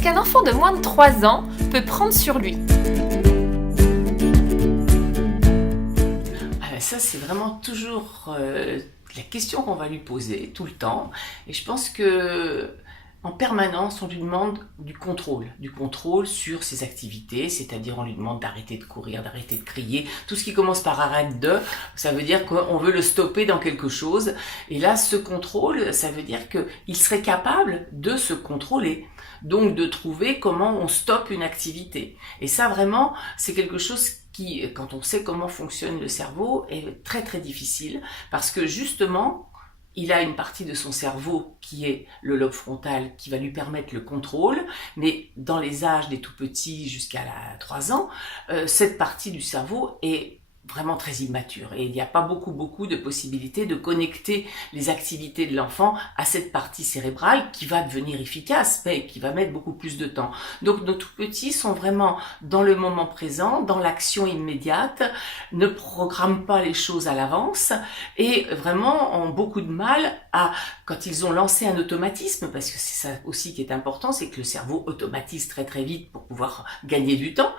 est-ce qu'un enfant de moins de 3 ans peut prendre sur lui? Ça, c'est vraiment toujours la question qu'on va lui poser tout le temps. Et je pense que en permanence, on lui demande du contrôle sur ses activités, c'est-à-dire on lui demande d'arrêter de courir, d'arrêter de crier. Tout ce qui commence par arrête de, ça veut dire qu'on veut le stopper dans quelque chose. Et là, ce contrôle, ça veut dire qu'il serait capable de se contrôler. Donc de trouver comment on stoppe une activité. Et ça, vraiment, c'est quelque chose qui, quand on sait comment fonctionne le cerveau, est très très difficile. Parce que justement, il a une partie de son cerveau qui est le lobe frontal qui va lui permettre le contrôle, mais dans les âges des tout petits jusqu'à 3 ans, cette partie du cerveau est vraiment très immature et il n'y a pas beaucoup de possibilités de connecter les activités de l'enfant à cette partie cérébrale qui va devenir efficace mais qui va mettre beaucoup plus de temps. Donc nos tout petits sont vraiment dans le moment présent, dans l'action immédiate, ne programment pas les choses à l'avance et vraiment ont beaucoup de mal à, quand ils ont lancé un automatisme, parce que c'est ça aussi qui est important, c'est que le cerveau automatise très très vite pour pouvoir gagner du temps.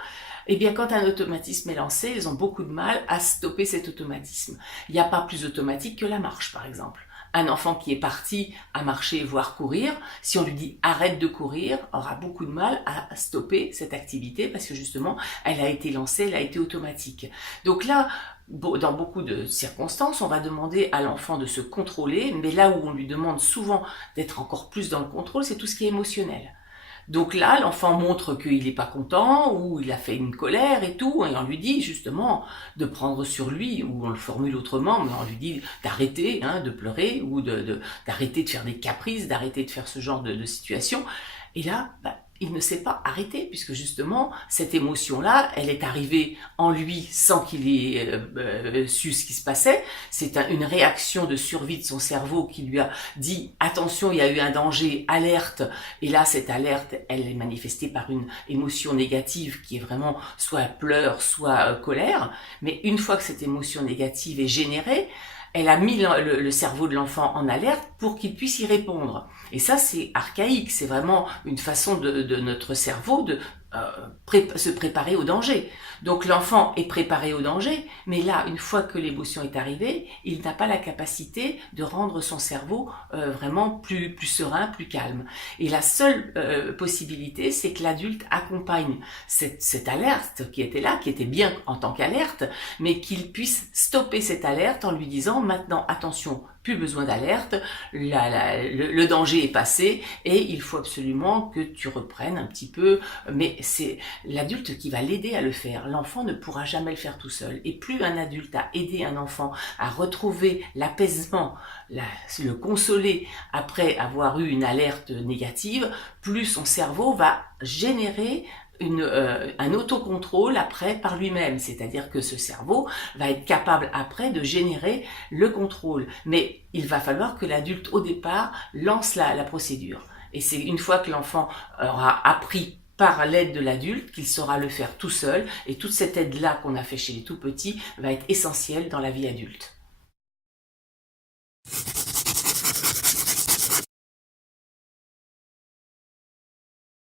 Eh bien, quand un automatisme est lancé, ils ont beaucoup de mal à stopper cet automatisme. Il n'y a pas plus automatique que la marche, par exemple. Un enfant qui est parti à marcher, voire courir, si on lui dit arrête de courir, aura beaucoup de mal à stopper cette activité parce que justement, elle a été lancée, elle a été automatique. Donc là, dans beaucoup de circonstances, on va demander à l'enfant de se contrôler, mais là où on lui demande souvent d'être encore plus dans le contrôle, c'est tout ce qui est émotionnel. Donc là, l'enfant montre qu'il n'est pas content, ou il a fait une colère et tout, et on lui dit justement de prendre sur lui, ou on le formule autrement, mais on lui dit d'arrêter de pleurer, ou d'arrêter de faire des caprices, d'arrêter de faire ce genre de situation. Et là, il ne s'est pas arrêté, puisque justement, cette émotion-là, elle est arrivée en lui sans qu'il ait su ce qui se passait. C'est une réaction de survie de son cerveau qui lui a dit « Attention, il y a eu un danger, alerte !» Et là, cette alerte, elle est manifestée par une émotion négative qui est vraiment soit pleurs, soit colère. Mais une fois que cette émotion négative est générée, elle a mis le cerveau de l'enfant en alerte pour qu'il puisse y répondre. Et ça, c'est archaïque, c'est vraiment une façon de notre cerveau de se préparer au danger. Donc l'enfant est préparé au danger, mais là, une fois que l'émotion est arrivée, il n'a pas la capacité de rendre son cerveau vraiment plus serein, plus calme. Et la seule possibilité, c'est que l'adulte accompagne cette alerte qui était là, qui était bien en tant qu'alerte, mais qu'il puisse stopper cette alerte en lui disant maintenant, attention, plus besoin d'alerte, le danger est passé et il faut absolument que tu reprennes un petit peu, mais c'est l'adulte qui va l'aider à le faire. L'enfant ne pourra jamais le faire tout seul. Et plus un adulte a aidé un enfant à retrouver l'apaisement, le consoler après avoir eu une alerte négative, plus son cerveau va générer un autocontrôle après par lui-même, c'est-à-dire que ce cerveau va être capable après de générer le contrôle. Mais il va falloir que l'adulte au départ lance la procédure. Et c'est une fois que l'enfant aura appris par l'aide de l'adulte qu'il saura le faire tout seul, et toute cette aide-là qu'on a fait chez les tout petits va être essentielle dans la vie adulte.